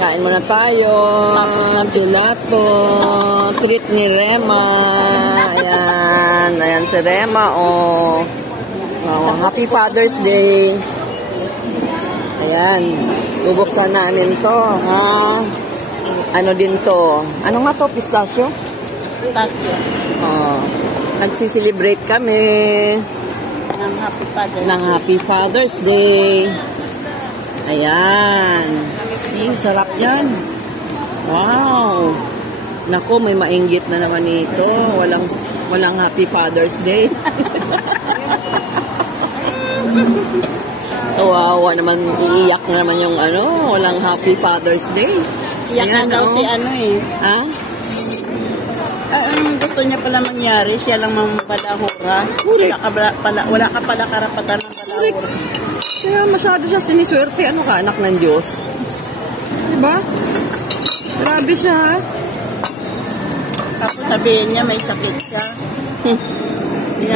Kain muna tayo. Tapos na gelato. Treat ni Rema. Ayan. Ayan si Rema, oh. Oh, Happy Father's Day. Ayan. Bubuksan namin to, ha? Ano din to? Ano nga to? Pistachio? Pistachio. Oh. Nagsiselebrate kami ng Happy Father's Day. Ayan. See, sarap yan. Wow. Nako, may mainggit na naman ito. Walang Happy Father's Day. Wow, naman, iiyak na naman yung walang Happy Father's Day. Iyak na daw si eh. Ha? Gusto niya pala mangyari, siya lang mambalahura. Wala ka pala karapatan ng balahura. Kaya masyado siya siniswerte. Ano ka, anak ng Diyos? Diba? Grabe siya, ha? Tapos sabihin niya may sakit siya.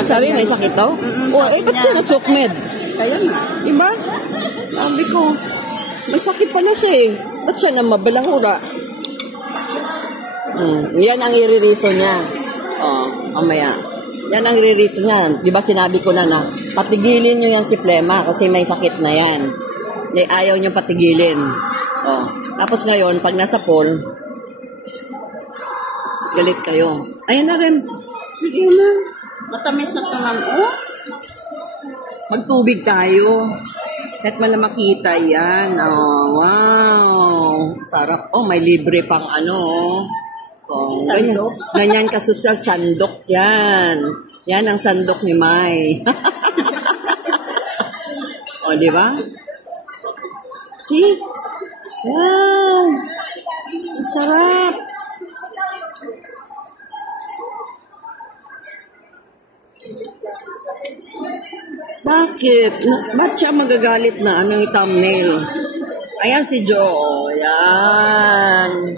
Sabi may sakit daw? Ba't siya na-chokmed? Kaya nga. Diba? Sabi ko, may sakit pala siya eh. Ba't siya na mabalahura? Yan ang i-reason niya. Mamaya. Yan ang i-reason niya. Diba sinabi ko na patigilin niyo yan si Plema kasi may sakit na yan. Ayaw niyo patigilin. Tapos ngayon, pag nasa pool, galit kayo. Ayan na rin. Sige na. Matamis na tumang Magtubig tayo. Kahit man na makita yan. Wow. Sarap. May libre pang sandok. Ganyan kasosyal. Sandok yan. Yan ang sandok ni Mai. Di ba? See? Wow. Sarap. Bakit? Ba't siya magagalit na anong thumbnail? Ayan si Jo. Ayan.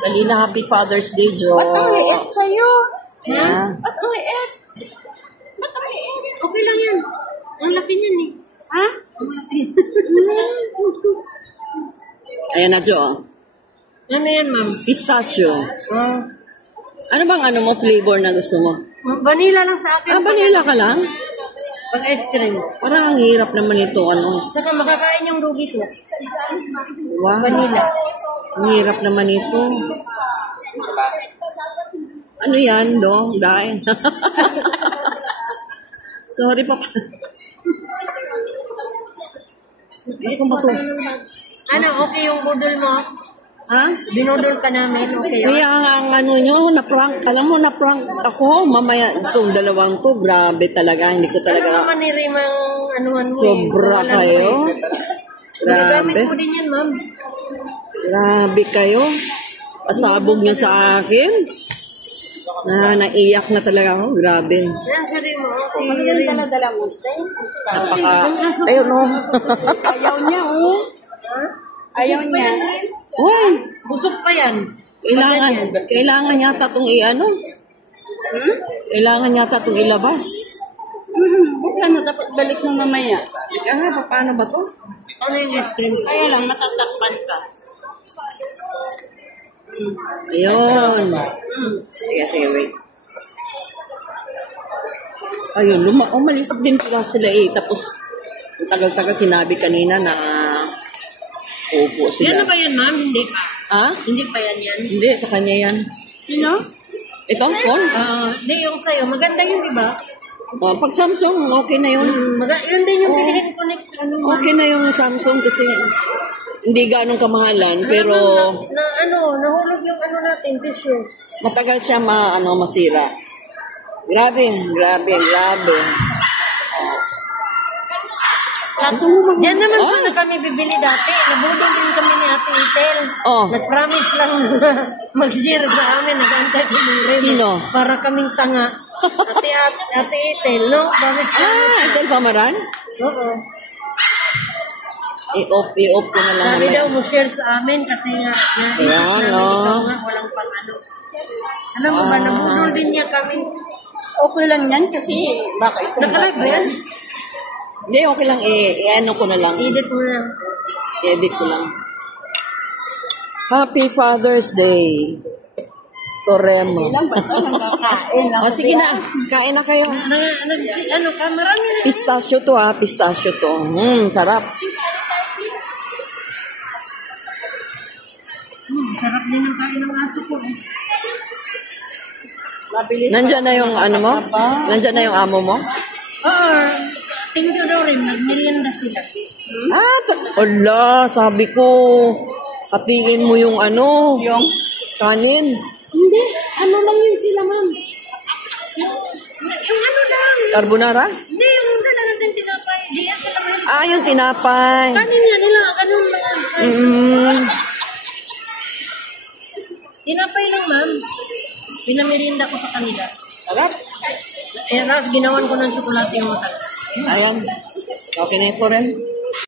Dali na Happy Father's Day, Jo. Ba't ang liit sa'yo? Ayan. Ba't ang liit? Ba't ang liit? Okay lang yan. Ang laki niyan eh. Ha? Ang laki. Ayan na, Jo. Ano yan, ma'am? Pistachio. Ano bang mo flavor na gusto mo? Vanilla lang sa akin. Vanilla ka lang? Pag ice cream. Parang ang hirap naman ito, Saka makakain yung lugi ko. Wow. Vanilla. Ang hirap naman ito. Ano yan, do? Dahil. Sorry, Papa. Ano ba ito? Ano, okay yung budol mo? Ha? Binudol ka namin, okay yun? Kaya ang nyo, na-prank. Alam mo, na-prank ako. Mamaya, itong dalawang to, grabe talaga. Hindi ko talaga... Ano naman ni Rimang anuhan mo Sobra kayo. Magagamit Grabe. mo din yan, ma'am. Grabe kayo. Pasabog nyo sa akin. Naiyak na talaga ako. Grabe. Yan, si Rimo. Okay, Ano yung dala-dala mo? Ayun, no. Ayaw niya, Ayaw niya. Uy, Busog pa yan. kailangan yata itong Kailangan yata itong ilabas. Paano dapat balik mo mamaya? Paano ba to? Ano yung ice cream? Kaya lang, matatakpan ka. Ayun. Sige, wait. Ayun, umalis din pala sila Tapos, tagal-tagal sinabi kanina na upo sila. Yan na ba yan, ma'am? Hindi pa. Ha? Hindi pa yan. Hindi, sa kanya yan. Sino? Itong phone? Hindi, yung sa'yo. Maganda yun, di ba? Pag Samsung, okay na yun. Yun din yung pinili ko Okay na yung Samsung kasi hindi ganong kamahalan, pero nahulog yung natin, tissue. matagal siya masira. Grabe. Yan naman sana kami bibili dati. Nabudol din kami ni Ate Itel. Nag-promise lang na mag-share sa amin. Nag-antay ko ng rin. Sino? Para kaming tanga. Ate Itel, no? Itel Pamaran? Oo. I-off ko na lang. Sabi daw mo share sa amin kasi nga Ayan, ikaw nga walang pang Alam mo ba, nabudol din niya kami. Okay lang yan kasi baka isang Nakalive ba yan? Hindi, okay lang. I-ano ko na lang. Edit mo na. Edit ko lang. Happy Father's Day. Toremo. Ilang basta nagkakain. Sige na, kain na kayo. Ano ka, marami na. Pistachio to pistachio to. Sarap. Sarap din ang kain ng aso ko. Mabilis Nandyan na yung ano mo? Nandyan na yung amo mo? Oo. Tingnan daw rin, nagmerienda sila. Ala, sabi ko, hatiin mo yung ano, yung kanin. Hindi, ano lang yun sila, ma'am? Yung ano lang. Carbonara? Hindi, yung dala natin tinapay. Di yan sila may... Yung tinapay. Kanin yan nila, ganun lang. Tinapay lang, ma'am. Pinamerienda ko sa kanila. Sarap. Ayan, tapos ginawan ko ng tsokolate yung mata. Ayan. Okay na ito rin.